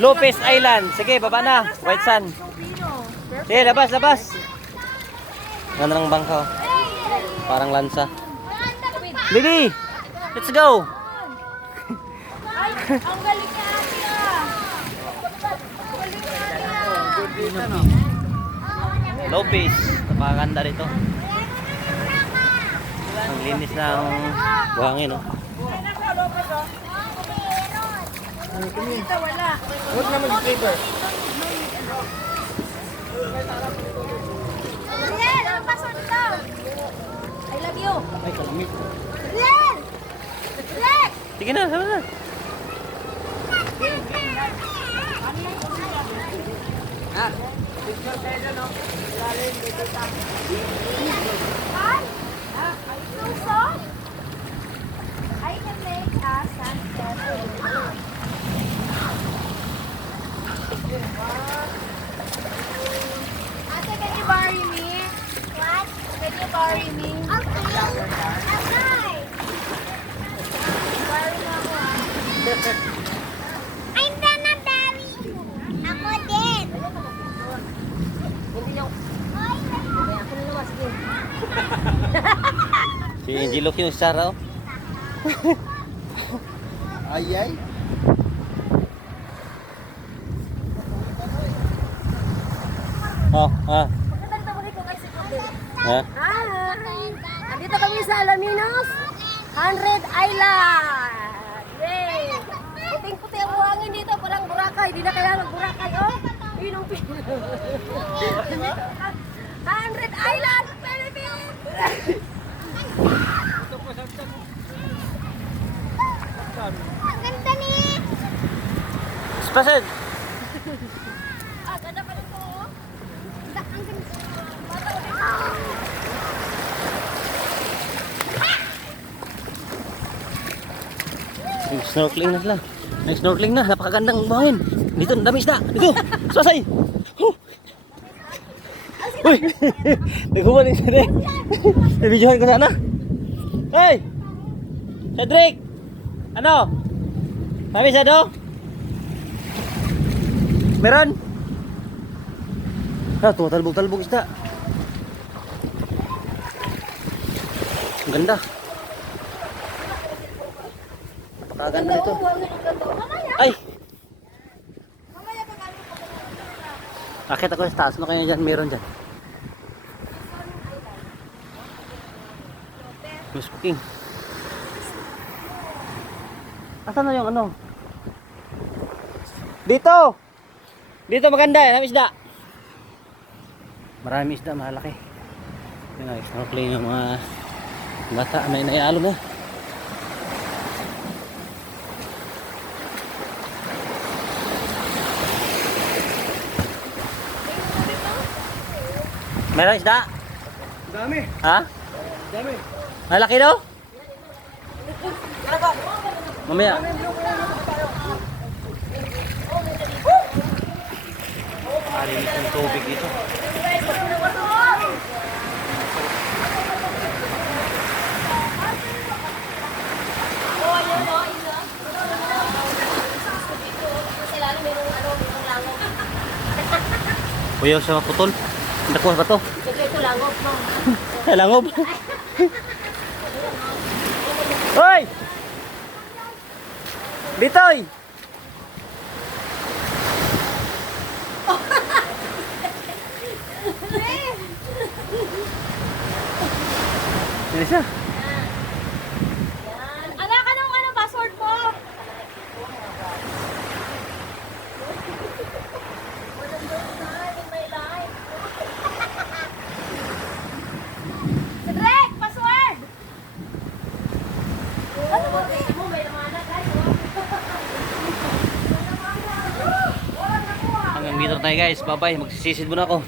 Lopez Island. Sige, baba na. White Sand. Sige, labas, labas. Ganda ng bangka. Oh. Parang lansa. Baby, let's go. Ay, ang galing niya ate ah. Lopez. Napakaganda rito. Ang linis ng buhangin. Oh. Dito wala. Huwag na mag-flavor. Riel, ang paso dito. I love you. Ay, kalamit. Riel! Riel! Sige na, sama na. I can make a sunset. Ate, can you borrow me? What? Can you borrow me? Okay. Borrow mo ako ah. I'm gonna marry you. Ako din. Si Angelo yung Sarah. Oh. Ay, ay. Oh, ah. Ha? Hi! Andito kami sa Alaminos, 100 Island! Yay! Puting-puti ang buhangin dito, parang Boracay. Di na kailangan Boracay, oh! Yun ang 100 Island, Philippines! Ang ganda ni. Spasad. Ah, ganda pa rin po, oh! Ang ganda. Snorkeling na sila. May snorkeling na. Napakagandang buhangin. Dito, ang dami isda. Dito, Spasay. Huh. Uy! Naghuman yung Cedric. Nabidyohan ko sana. Hey! Cedric! Ano? Mami Sado? Meron? Ah, tumatalbog-talbog isda. Ang ganda. Napakaganda ito. Ay! Akit ako sa taas. Ano kaya dyan? Meron dyan. Miss Cooking. Asan na yung ano? Dito! Dito maganda eh. Marami isda. Marami isda. Malaki. Yun nga. Snorkeling yung mga bata. May naialo na. Meron isda? Dami. Ha? Dami. Malaki daw? Mamaya. Alinis ng tubig dito. Uyaw sa maputol. Nakuha ba to? Ito langob mo. Langob. Hoy! Ditoy! Ini siya. Anak, anong password mo? Cedric, password! Ano ba? Mo may namana, guys. Hanggang dito na tayo guys. Bye bye. Magsisisid muna ako.